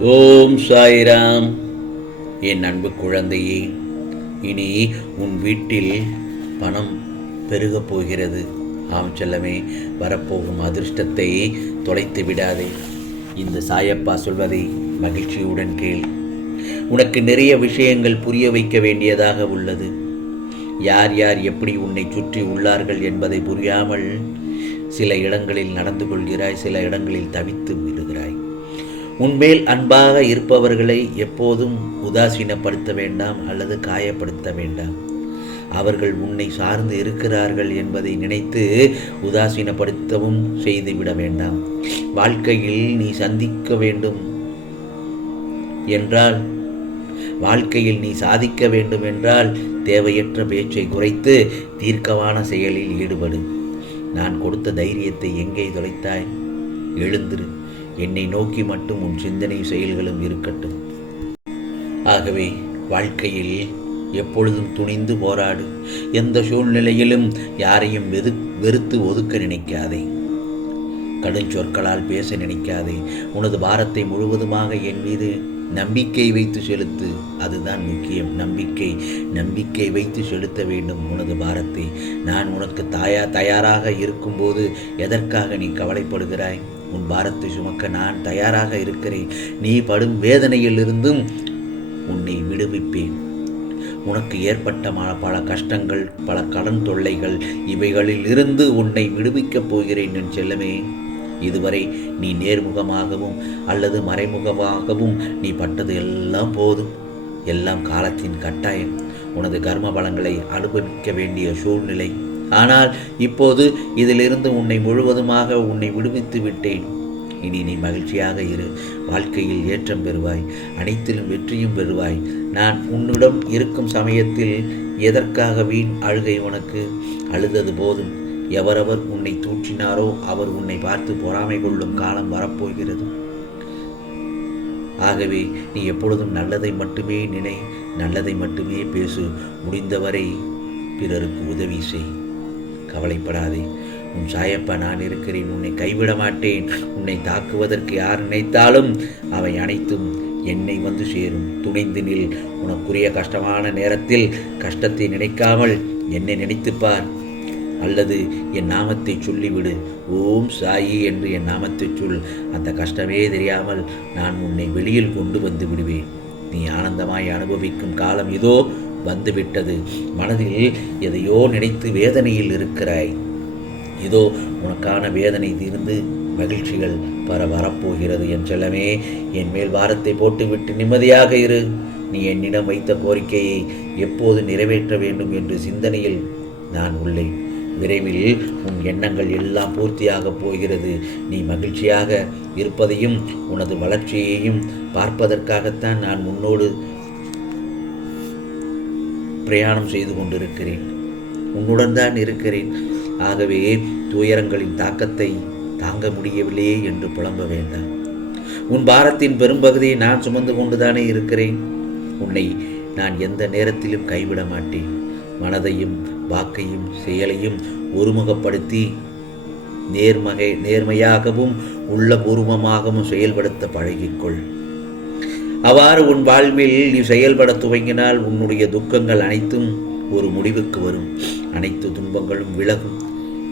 ஓம் சாய்ராம். என் அன்பு குழந்தையே இனி உன் வீட்டில் பணம் பெருகப் போகிறது. ஆம் செல்லமே வரப்போகும் அதிர்ஷ்டத்தை தொலைத்து விடாதே. இந்த சாயப்பா சொல்வதை மகிழ்ச்சியுடன் கேள். உனக்கு நிறைய விஷயங்கள் புரிய வைக்க வேண்டியதாக உள்ளது. யார் யார் எப்படி உன்னை சுற்றி உள்ளார்கள் என்பதை புரியாமல் சில இடங்களில் நடந்து கொள்கிறாய் சில இடங்களில் தவித்து உன்மேல் அன்பாக இருப்பவர்களை எப்போதும் உதாசீனப்படுத்த வேண்டாம் அல்லது காயப்படுத்த வேண்டாம். அவர்கள் உன்னை சார்ந்து இருக்கிறார்கள் என்பதை நினைத்து உதாசீனப்படுத்தவும் செய்துவிட வேண்டாம். வாழ்க்கையில் நீ சந்திக்க வேண்டும் என்றால் வாழ்க்கையில் நீ சாதிக்க வேண்டும் என்றால் தேவையற்ற பேச்சை குறைத்து தீர்க்கமான செயலில் ஈடுபடு. நான் கொடுத்த தைரியத்தை எங்கே தொலைத்தாய் எழுந்திரு. என்னை நோக்கி மட்டும் உன் சிந்தனை செயல்களும் இருக்கட்டும். ஆகவே வாழ்க்கையில் எப்பொழுதும் துணிந்து போராடு. எந்த சூழ்நிலையிலும் யாரையும் வெது வெறுத்து ஒதுக்க நினைக்காதே. கடும் சொற்களால் பேச நினைக்காதே. உனது பாரத்தை முழுவதுமாக என் மீது நம்பிக்கை வைத்து செலுத்து. அதுதான் முக்கியம். நம்பிக்கை நம்பிக்கை வைத்து செலுத்த வேண்டும் உனது பாரத்தை. நான் உனக்கு தாயா தயாராக இருக்கும்போது எதற்காக நீ கவலைப்படுகிறாய்? உன் பாரத்தை சுமக்க நான் தயாராக இருக்கிறேன். நீ படும் வேதனையிலிருந்தும் உன்னை விடுவிப்பேன். உனக்கு ஏற்பட்ட பல கஷ்டங்கள் பல கடன் தொல்லைகள் இவைகளில் இருந்து உன்னை விடுவிக்கப் போகிறேன் என் செல்லமே. இதுவரை நீ நேர்முகமாகவும் அல்லது மறைமுகமாகவும் நீ பட்டது எல்லாம் போதும். எல்லாம் காலத்தின் கட்டாயம். உனது கர்ம பலங்களை அனுபவிக்க வேண்டிய சூழ்நிலை ஆனால் இப்போது இதிலிருந்து உன்னை முழுவதுமாக உன்னை விடுவித்து விட்டேன். இனி நீ மகிழ்ச்சியாக இரு. வாழ்க்கையில் ஏற்றம் பெறுவாய். அனைத்திலும் வெற்றியும் பெறுவாய். நான் உன்னிடம் இருக்கும் சமயத்தில் எதற்காக வீண் அழுகை உனக்கு? அழுதது போதும். எவரவர் உன்னை தூற்றினாரோ அவர் உன்னை பார்த்து பொறாமை கொள்ளும் காலம் வரப்போகிறது. ஆகவே நீ எப்பொழுதும் நல்லதை மட்டுமே நினை நல்லதை மட்டுமே பேசு. முடிந்தவரை பிறருக்கு உதவி செய். கவலைப்படாதே. உன் சாயப்பா நான் இருக்கிறேன் உன்னை கைவிட மாட்டேன். உன்னை தாக்குவதற்கு யார் நினைத்தாலும் அவை அனைத்தும் என்னை வந்து சேரும். துணிந்து நில். உனக்குரிய கஷ்டமான நேரத்தில் கஷ்டத்தை நினைக்காமல் என்னை நினைத்துப்பார். அல்லது என் நாமத்தை சொல்லிவிடு. ஓம் சாயி என்று என் நாமத்தை சொல். அந்த கஷ்டமே தெரியாமல் நான் உன்னை வெளியில் கொண்டு வந்து விடுவேன். நீ ஆனந்தமாய் அனுபவிக்கும் காலம் இதோ. வந்துவிட்டது. மனதில் எதையோ நினைத்து வேதனையில் இருக்கிறாய். இதோ உனக்கான வேதனை தீர்ந்து மகிழ்ச்சிகள் பர வரப்போகிறது என் செல்லமே. என் மேல் வாரத்தை போட்டுவிட்டு நிம்மதியாக இரு. நீ என்னிடம் வைத்த கோரிக்கையை எப்போது நிறைவேற்ற வேண்டும் என்று சிந்தனையில் நான் உள்ளேன். விரைவில் உன் எண்ணங்கள் எல்லாம் பூர்த்தியாகப் போகிறது. நீ மகிழ்ச்சியாக இருப்பதையும் உனது வளர்ச்சியையும் பார்ப்பதற்காகத்தான் நான் உன்னோடு பிரயாணம் செய்து கொண்டிருக்கிறேன். உன்னுடன் தான் இருக்கிறேன். ஆகவே துயரங்களின் தாக்கத்தை தாங்க முடியவில்லையே என்று புலம்ப வேண்டாம். உன் பாரத்தின் பெரும்பகுதியை நான் சுமந்து கொண்டுதானே இருக்கிறேன். உன்னை நான் எந்த நேரத்திலும் கைவிட மாட்டேன். மனதையும் வாக்கையும் செயலையும் ஒருமுகப்படுத்தி நேர்மகை நேர்மையாகவும் உள்ளபூர்வமாகவும் செயல்படுத்த பழகிக்கொள். அவ்வாறு உன் வாழ்வில் நீ செயல்பட துவங்கினால் உன்னுடைய துக்கங்கள் அனைத்தும் ஒரு முடிவுக்கு வரும். அனைத்து துன்பங்களும் விலகும்.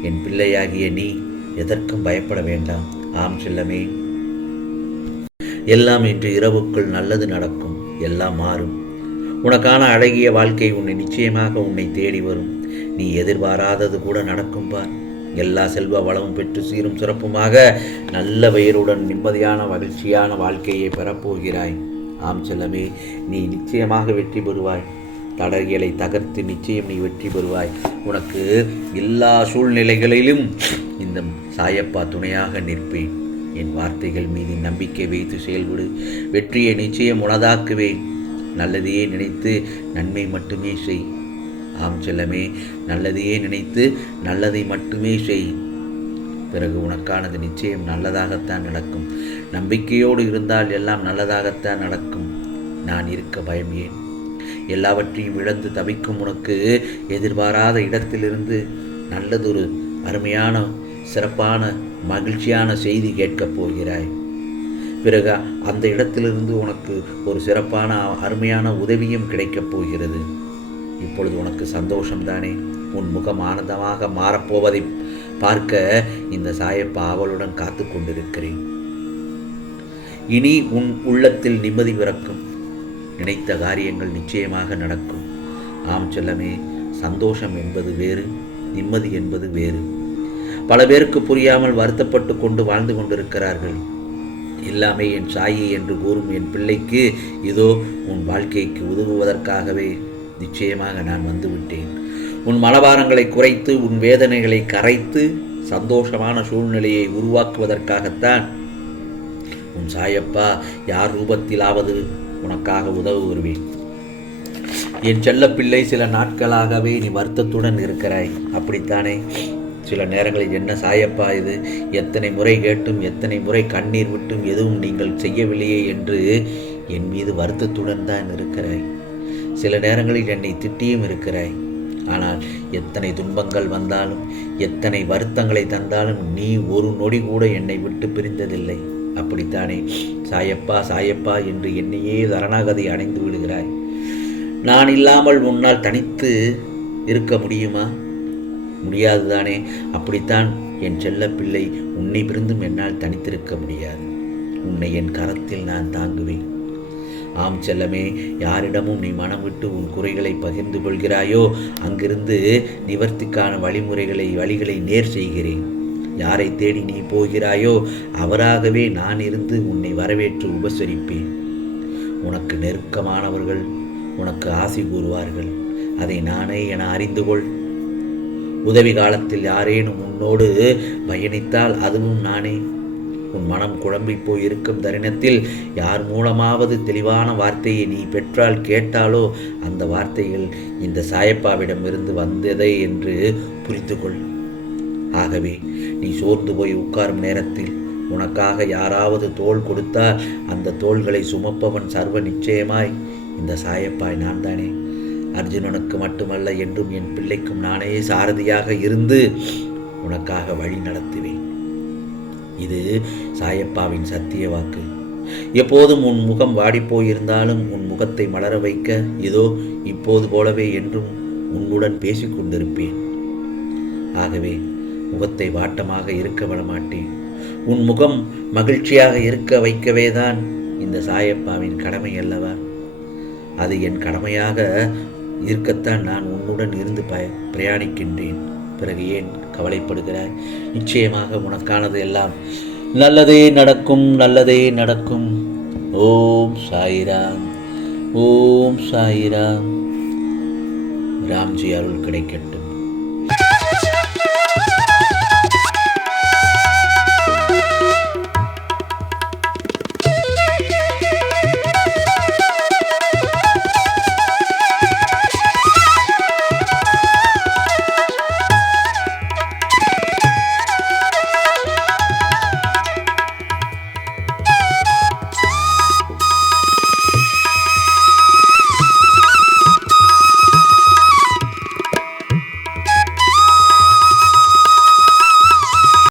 என் பிள்ளையாகிய நீ எதற்கும் பயப்பட வேண்டாம். ஆம் செல்லமே. எல்லாம் இன்று இரவுக்குள் நல்லது நடக்கும். எல்லாம் மாறும். உனக்கான அழகிய வாழ்க்கை உன்னை நிச்சயமாக உன்னை தேடி வரும். நீ எதிர்பாராதது கூட நடக்கும் பார். எல்லா செல்வ வளமும் பெற்று சீரும் சிறப்புமாக நல்ல பெயருடன் நிம்மதியான மகிழ்ச்சியான வாழ்க்கையை பெறப்போகிறாய். ஆம் செல்லமே நீ நிச்சயமாக வெற்றி பெறுவாய். தடங்களை தகர்த்து நிச்சயம் நீ வெற்றி பெறுவாய். உனக்கு எல்லா சூழ்நிலைகளிலும் இந்த சாயப்பா துணையாக நிற்பேன். என் வார்த்தைகள் மீது நம்பிக்கை வைத்து செயல்படு. வெற்றியை நிச்சயம் உனதாக்குவேன். நல்லதையே நினைத்து நன்மை மட்டுமே செய். ஆம் செல்லமே நல்லதையே நினைத்து நல்லதை மட்டுமே செய். பிறகு உனக்கானது நிச்சயம் நல்லதாகத்தான் நடக்கும். நம்பிக்கையோடு இருந்தால் எல்லாம் நல்லதாகத்தான் நடக்கும். நான் இருக்க பயம் ஏன்? எல்லாவற்றையும் இழந்து தவிக்கும் உனக்கு எதிர்பாராத இடத்திலிருந்து நல்லதொரு அருமையான சிறப்பான மகிழ்ச்சியான செய்தி கேட்கப் போகிறாய். பிறகு அந்த இடத்திலிருந்து உனக்கு ஒரு சிறப்பான அருமையான உதவியும் கிடைக்கப் போகிறது. இப்பொழுது உனக்கு சந்தோஷம்தானே? உன் முகம் ஆனந்தமாக மாறப்போவதை பார்க்க இந்த சாயப்பா ஆவலுடன் காத்து கொண்டிருக்கிறேன் இனி உன் உள்ளத்தில் நிம்மதி பிறக்கும். நினைத்த காரியங்கள் நிச்சயமாக நடக்கும். ஆம் செல்லமே சந்தோஷம் என்பது வேறு நிம்மதி என்பது வேறு. பல பேருக்கு புரியாமல் வருத்தப்பட்டு கொண்டு வாழ்ந்து கொண்டிருக்கிறார்கள். எல்லாமே என் சாயி என்று கூறும் என் பிள்ளைக்கு இதோ உன் வாழ்க்கைக்கு உதவுவதற்காகவே நிச்சயமாக நான் வந்துவிட்டேன். உன் மலபாரங்களை குறைத்து உன் வேதனைகளை கரைத்து சந்தோஷமான சூழ்நிலையை உருவாக்குவதற்காகத்தான் உன் சாயப்பா யார் ரூபத்திலாவது உனக்காக உதவு வருவேன். என் செல்லப்பிள்ளை சில நாட்களாகவே நீ வருத்தத்துடன் இருக்கிறாய். அப்படித்தானே? சில நேரங்களில் என்ன சாயப்பா இது? எத்தனை முறை கேட்டும் எத்தனை முறை கண்ணீர் விட்டும் எதுவும் நீங்கள் செய்யவில்லையே என்று என் மீது வருத்தத்துடன் தான் இருக்கிறாய். சில நேரங்களில் என்னை திட்டியும் இருக்கிறாய். ஆனால் எத்தனை துன்பங்கள் வந்தாலும் எத்தனை வருத்தங்களை தந்தாலும் நீ ஒரு நொடி கூட என்னை விட்டு பிரிந்ததில்லை. அப்படித்தானே? சாயப்பா சாயப்பா என்று என்னையே சரணாகதி அடைந்து விடுகிறாய். நான் இல்லாமல் உன்னால் தனித்து இருக்க முடியுமா? முடியாதுதானே? அப்படித்தான் என் செல்ல பிள்ளை உன்னை பிரிந்தும் என்னால் தனித்திருக்க முடியாது. உன்னை என் கரத்தில் நான் தாங்குவேன். ஆம் செல்லமே யாரிடமும் நீ மனம் விட்டு உன் குறைகளை பகிர்ந்து கொள்கிறாயோ அங்கிருந்து நிவர்த்திக்கான வழிமுறைகளை வழிகளை நேர் செய்கிறேன். யாரை தேடி நீ போகிறாயோ அவராகவே நான் இருந்து உன்னை வரவேற்று உபசரிப்பேன். உனக்கு நெருக்கமானவர்கள் உனக்கு ஆசி கூறுவார்கள். அதை நானே என அறிந்து கொள். உதவி காலத்தில் யாரேனும் உன்னோடு பயணித்தால் அதுவும் நானே. உன் மனம் குழம்பி போய் இருக்கும் தருணத்தில் யார் மூலமாவது தெளிவான வார்த்தையை நீ பெற்றால் கேட்டாலோ அந்த வார்த்தைகள் இந்த சாயப்பாவிடமிருந்து வந்ததே என்று புரிந்து கொள் ஆகவே நீ சோர்ந்து போய் உட்காரும் நேரத்தில் உனக்காக யாராவது தோள் கொடுத்தால் அந்த தோள்களை சுமப்பவன் சர்வ நிச்சயமாய் இந்த சாயப்பாய் நான் தானே அர்ஜுனனுக்கு மட்டுமல்ல என்றும் என் பிள்ளைக்கும் நானே சாரதியாக இருந்து உனக்காக வழி நடத்துவேன். இது சாயப்பாவின் சத்திய வாக்கு. எப்போதும் உன் முகம் வாடிப்போயிருந்தாலும் உன் முகத்தை மலர வைக்க இதோ இப்போது போலவே என்றும் உன்னுடன் பேசிக் கொண்டிருப்பேன். ஆகவே முகத்தை வாட்டமாக இருக்க விடமாட்டேன். உன் முகம் மகிழ்ச்சியாக இருக்க வைக்கவே தான் இந்த சாயப்பாவின் கடமை அல்லவா? அது என் கடமையாக இருக்கத்தான் நான் உன்னுடன் இருந்து பய பிரயாணிக்கின்றேன். பிறகு ஏன் கவலைப்படுகிறாய்? நிச்சயமாக உனக்கானது எல்லாம் நல்லதே நடக்கும் நல்லதே நடக்கும். ஓம் சாயிராம் ஓம் சாயிராம். ராம்ஜி அருள் கிடைக்கட்டும்.